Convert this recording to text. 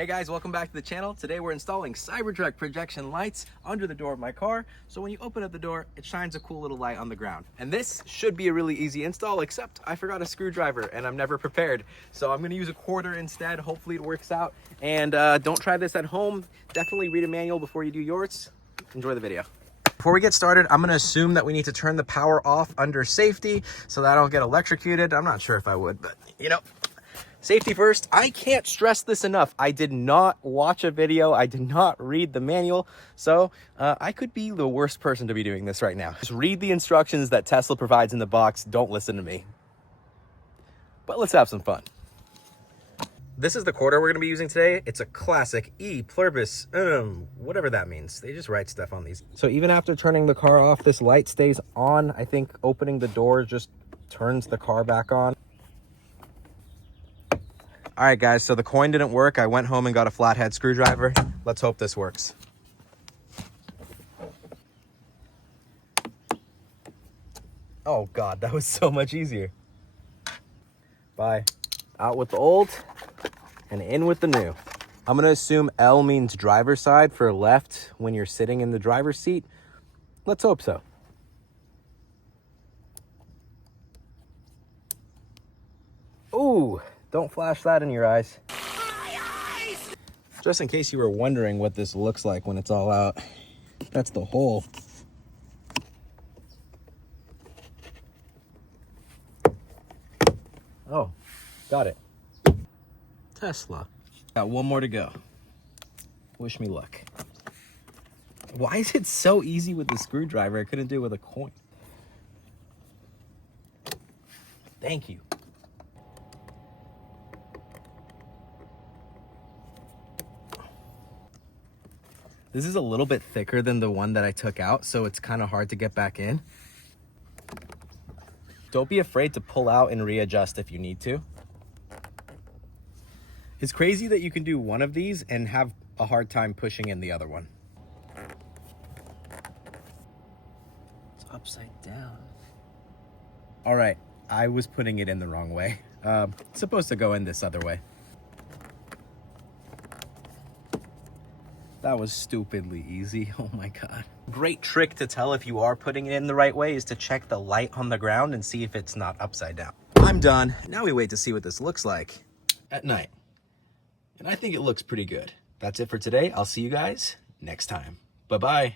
Hey guys, welcome back to the channel. Today we're installing Cybertruck projection lights under the door of my car. So when you open up the door, it shines a cool little light on the ground. And this should be a really easy install, except I forgot a screwdriver and I'm never prepared. So I'm gonna use a quarter instead. Hopefully it works out. And don't try this at home. Definitely read a manual before you do yours. Enjoy the video. Before we get started, I'm gonna assume that we need to turn the power off under safety so that I don't get electrocuted. I'm not sure if I would, but you know. Safety first. I can't stress this enough. I did not watch a video. I did not read the manual. So I could be the worst person to be doing this right now. Just read the instructions that Tesla provides in the box. Don't listen to me. But let's have some fun. This is the quarter we're going to be using today. It's a classic E pluribus, whatever that means. They just write stuff on these. So even after turning the car off, this light stays on. I think opening the door just turns the car back on. All right, guys, so the coin didn't work. I went home and got a flathead screwdriver. Let's hope this works. Oh, God, that was so much easier. Bye. Out with the old and in with the new. I'm going to assume L means driver's side for left when you're sitting in the driver's seat. Let's hope so. Ooh. Don't flash that in your eyes. Just in case you were wondering what this looks like when it's all out, that's the hole. Oh, got it. Tesla. Got one more to go. Wish me luck. Why is it so easy with the screwdriver? I couldn't do it with a coin. Thank you. This is a little bit thicker than the one that I took out, so it's kind of hard to get back in. Don't be afraid to pull out and readjust if you need to. It's crazy that you can do one of these and have a hard time pushing in the other one. It's upside down. All right, I was putting it in the wrong way. It's supposed to go in this other way. That was stupidly easy. Oh my God. Great trick to tell if you are putting it in the right way is to check the light on the ground and see if it's not upside down. I'm done. Now we wait to see what this looks like at night. And I think it looks pretty good. That's it for today. I'll see you guys next time. Bye-bye.